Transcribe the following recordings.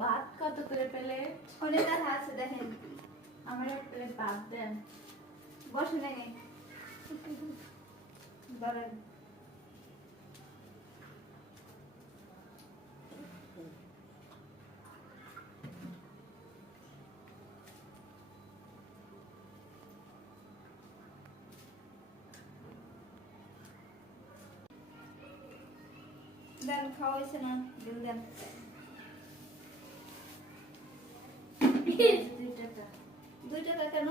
ভাত কত করে প্লেট? অনেক কথা আছে দেখেন। আমার এক প্লেট ভাত দেন। বসে নেই বলেন। দেন খাওয়া হয়েছে না, বিল দেন। 2 টাকা। 2 টাকা কেন?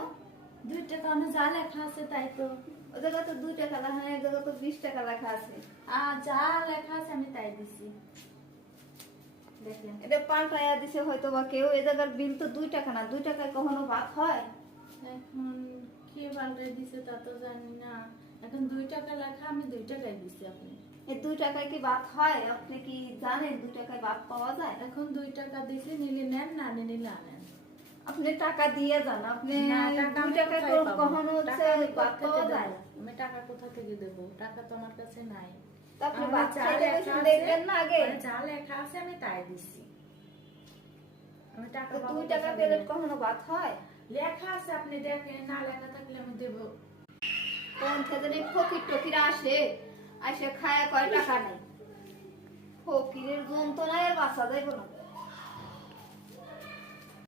2 টাকা অনেক যা লেখা আছে তাই তো। ও জায়গা তো 2 টাকা লেখা নেই, জায়গা তো 20 টাকা লেখা আছে। যা লেখা আছে আমি তাই দিছি। দেখেন এটা পাল্টায়া দিছে হয়তো বা কেউ। এ জায়গার বিল তো 2 টাকা না। 2 টাকায় কখনো ভাত হয়? এখন কে পাল্টে দিছে তা তো জানি না। এখন 2 টাকা লেখা, আমি 2 টাকাই দিছি আপনি। এই 2 টাকায় কি ভাত হয়? আপনি কি জানেন 2 টাকায় ভাত পাওয়া যায়? এখন 2 টাকা দিছি, নিলে নেন, না নিলে না নেন। আপনি টাকা দিয়ে যান। আপনি না, টাকা 2 আমি টাকায় তো কোথায় পাবো? কখনো হচ্ছে টাকা আমি ভাত কোথা পাওয়া থেকে যায়? দেবো? আমি টাকা কোথা থেকে দেব? টাকা তো আমার কাছে নাই। তা আপনি আমার ভাত যা খাইতে লেখা বসে আছে, দেখবেন না আগে? মানে যা লেখা আছে আমি তাই দিছি। আমি টাকা তো পাবো 2 টাকা কোথা প্লেট থেকে? কখনো ভাত হয়? লেখা আছে আপনি দেখেন, না লেখা থাকলে আমি দেব। কোন থেকে ফকির টকিরা আসে, আসে খায়া কয় টাকা নাই। ফকিরের যন্ত্রণায় আর বাঁচা যাইব না।